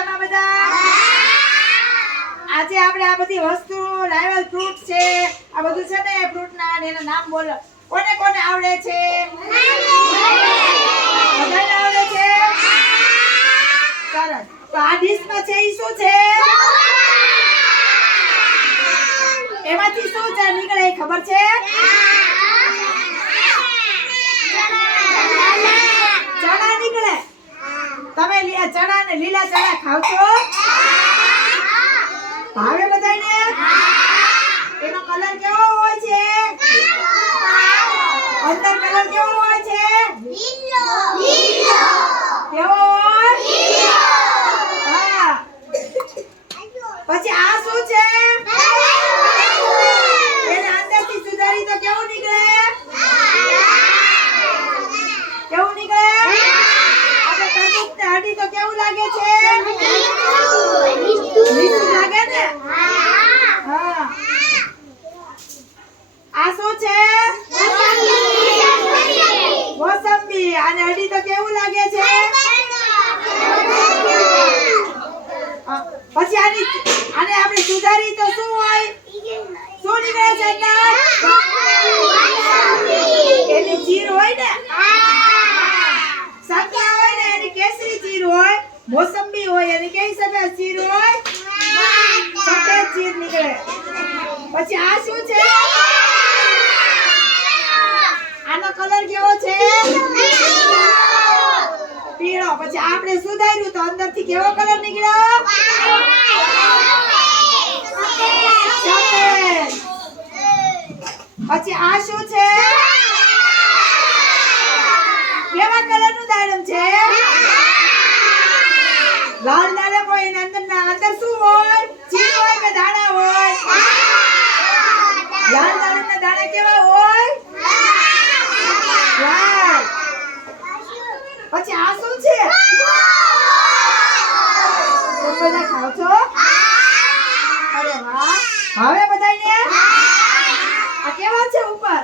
મજામાં બધા? આજે આપણે આ બધી વસ્તુ લાવેલ ફ્રૂટ છે. આ બધું છે ને ફ્રૂટ ના એના નામ બોલો. કોને કોને આવડે છે? બધાને આવડે છે? સરસ. તો આ ડીશમાં છે, ઈ શું છે? એમાંથી શું છે? નીકળે ખબર છે? ચણા નીકળે. તમે ચણા ને લીલા ચણા ખાવ છો ભાવે બધાને એનો કલર કેવો હોય છે? અંદર કલર કેવો હોય છે? કેવો હોય હા પછી આ શું છે એને અંદરથી સુધારી તો કેવું નીકળે કેવું નીકળે આપણે તરબૂચ ને હળી તો કેવું લાગે છે? મીઠું લાગે છે? હા. આ શું છે? મોસંબી. અને હળી તો કેવું લાગે છે? પછી આની આને આપણે સુધારી તો શું હોય? શું નીકળે છે અંદર એની ચીર હોય ને સંતરા હોય ને એની કેસરી ચીર હોય મોસંબી હોય એની કેવી સફેદ ચીર હોય સફેદ ચીર નીકળે પછી આ શું છે? આનો કલર કેવો છે? પીળો. પછી આપણે સુધાર્યું તો અંદરથી કેવો કલર નીકળ્યો? પછી આ શું છે? કેવા કલરનું દાડમ છે? લાલ દાડમ હોય એના અંદર ના અંદર શું હોય? ચીર હોય કે દાણા હોય? લાલ દાડમના દાણા કેવા હોય? લાલ પછી આ શું છે? બધા ખાવ છો? અરે વાહ. હવે બધાને આ કેવા છે ઉપર?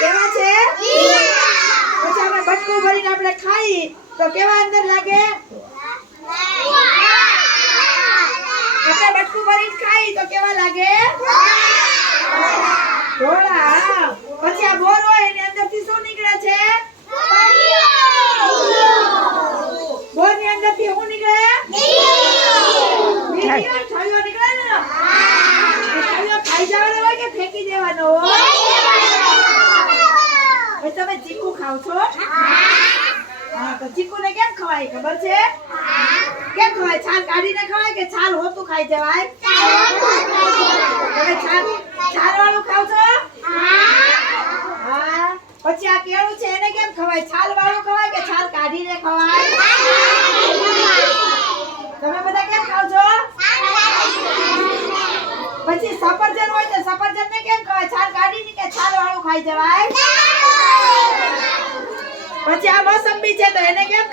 કેવા છે? પછી આપણે બટકું ભરીને આપણે ખાઈ, તો કેવા અંદર લાગે? આપણે બટકું ભરીને ખાઈ તો કેવા લાગે? ધોળા પછી આ બોર હોય એની અંદરથી શું નીકળે છે? બોરની અંદરથી શું નીકળે? મીઠી નીકળે ને? ખાઈ જવાનો હોય કે ફેંકી દેવાનો હોય? તમે ચીકુ ખાવ છો? હા. તો ચીકુ ને કેમ ખવાય? ખબર છે? કેમ ખવાય? છાલ કાઢીને ખવાય કે છાલ હોતું ખાઈ જવાય? તમે છાલ વાળું ખાવ છો? હા. પછી આ કેળું છે, એને કેમ ખવાય? છાલ વાળું ખવાય કે છાલ કાઢીને ખવાય? તમે બધા કેમ ખાવ છો? પછી સફરજન હોય તો સફરજન ને કેમ ખવાય? છાલ કાઢીને કે છાલ વાળું ખાઈ જવાય? પછી આ મોસંબી છે તો એને કેમ